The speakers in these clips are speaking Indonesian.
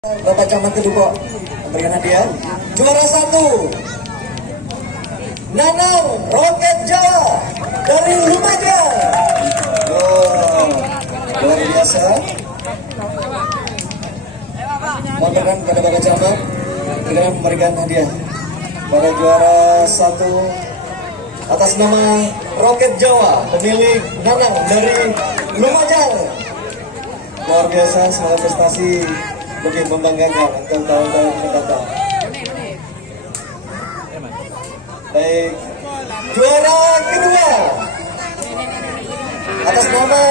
Bapak Camat Kedupok memberikan hadiah. Juara 1 Nanang Roket Jawa dari Lumajang. Oh, luar biasa. Mohon kepada Bapak Camat segera memberikan hadiah pada juara 1 atas nama Roket Jawa, pemilik Nanang dari Lumajang. Luar biasa, semoga prestasi lebih membanggakan untuk tahun-tahun mendatang. Baik, juara kedua atas nama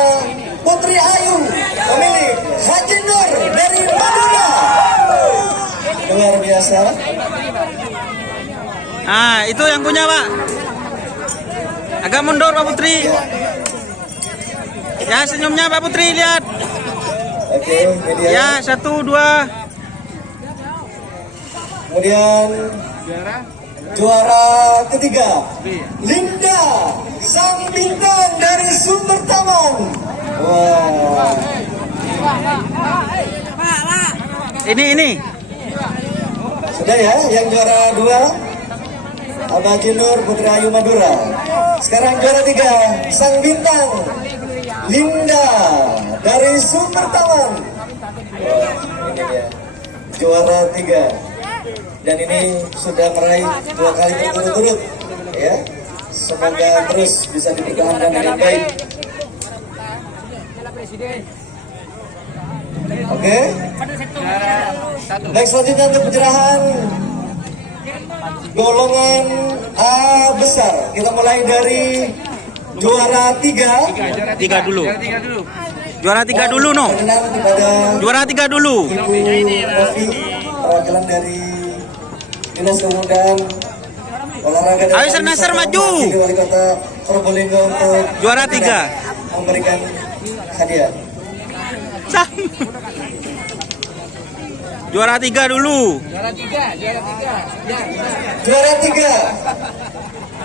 Putri Ayu, pemilik Haji Nur dari Madura. Luar biasa. Ah, itu yang punya Pak. Agak mundur Pak Putri. Ya, senyumnya Pak Putri, lihat. Oke, media. Ya, 1, 2. Kemudian juara ketiga Linda Sang Bintang dari Sumber Taman. Wah. Ini. Sudah ya, yang juara 2 Abah Jinur Putri Ayu Madura. Sekarang juara 3 Sang Bintang Linda dari Sumber Taman. Wah, ini dia juara 3. Dan ini sudah meraih 2 kali berturut-turut ya. Semoga terus bisa dipertahankan dengan baik. Oke. Baik, selanjutnya untuk pencerahan golongan A besar. Kita mulai dari juara 3. Tiga dulu. Juara 3 dulu, no. Juara 3 dulu. Ibu Novi, perwakilan dari Dinas Kepemudaan Olahraga dan Ayo Nasir maju. Wali Kota Probolinggo untuk Juara 3. memberikan hadiah. Juara 3 dulu. Juara 3.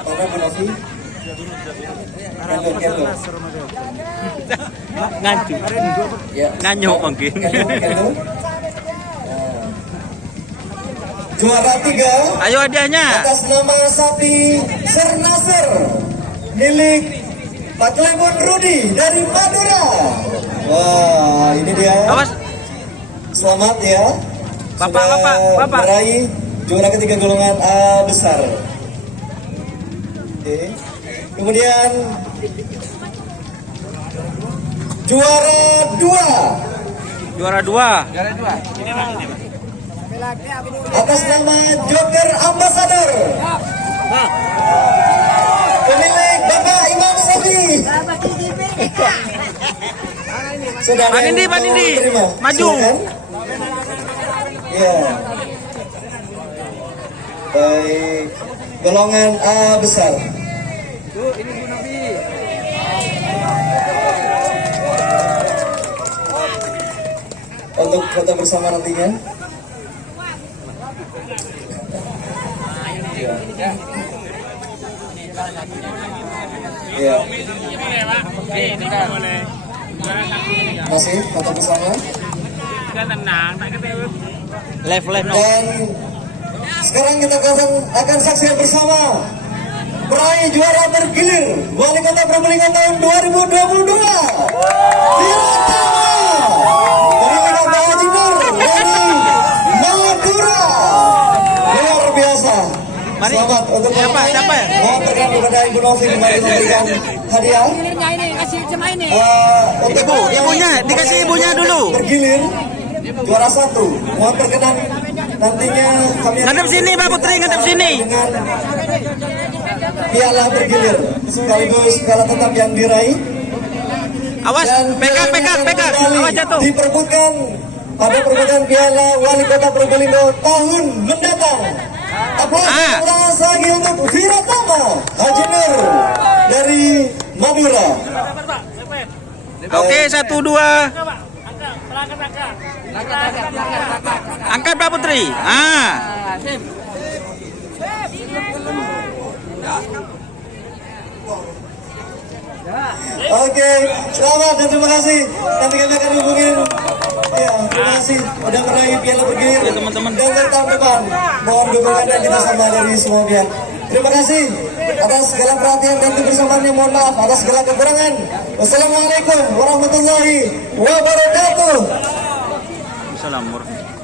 Mana Bu Novi? Kendor. Ngancu. Ya. Nganyuk mungkin. Kendor. Juara 3 Ayo hadiahnya. atas nama sapi Sernaser milik Pak Clemon Rudi dari Madura. Wah, ini dia. Awas. Selamat ya. Bapak. Meraih juara ketiga golongan A besar. Oke. Kemudian juara 2 Juara 2. atas nama Joker Ambassador pemilik Bapak Imam Sofi. Sudah Pak Nindi, maju. Silakan. Ya. Baik, golongan A besar. Untuk foto bersama nantinya. Ya. Masih foto bersama. Live no. Dan sekarang kita akan saksikan bersama peraih juara bergilir Wali Kota Probolinggo tahun 2022. Pemilik Abah Haji Nur dari Madura. Luar biasa. Selamat untuk Siapa ya? Mohon berkenan kepada Ibu Novi kembali memberikan hadiah. Untuk Ibunya, dikasih ibunya dulu. Bergilir juara 1. Mohon berkenan nantinya kami Ngadep sini Pak Putri, ngadep sini. dengan piala bergilir sekaligus piala tetap yang diraih. Awas, pegang. Awas jatuh. Diperebutkan pada perebutan piala Wali Kota Probolinggo tahun mendatang. Aplaus lagi untuk Viratama Haji Nur dari Madura. Oke, 1, 2. Angkat Pak Putri. Oke, selamat dan terima kasih. Nanti kami akan hubungin Ya, terima kasih udah meraih piala bergilir. Ya, teman-teman. Dan untuk tahun depan, mohon dukungan dan kerjasama dari semua pihak. Terima kasih atas segala perhatian dan kebersamaannya. Mohon maaf atas segala kekurangan. Wassalamualaikum warahmatullahi wabarakatuh. Assalamualaikum.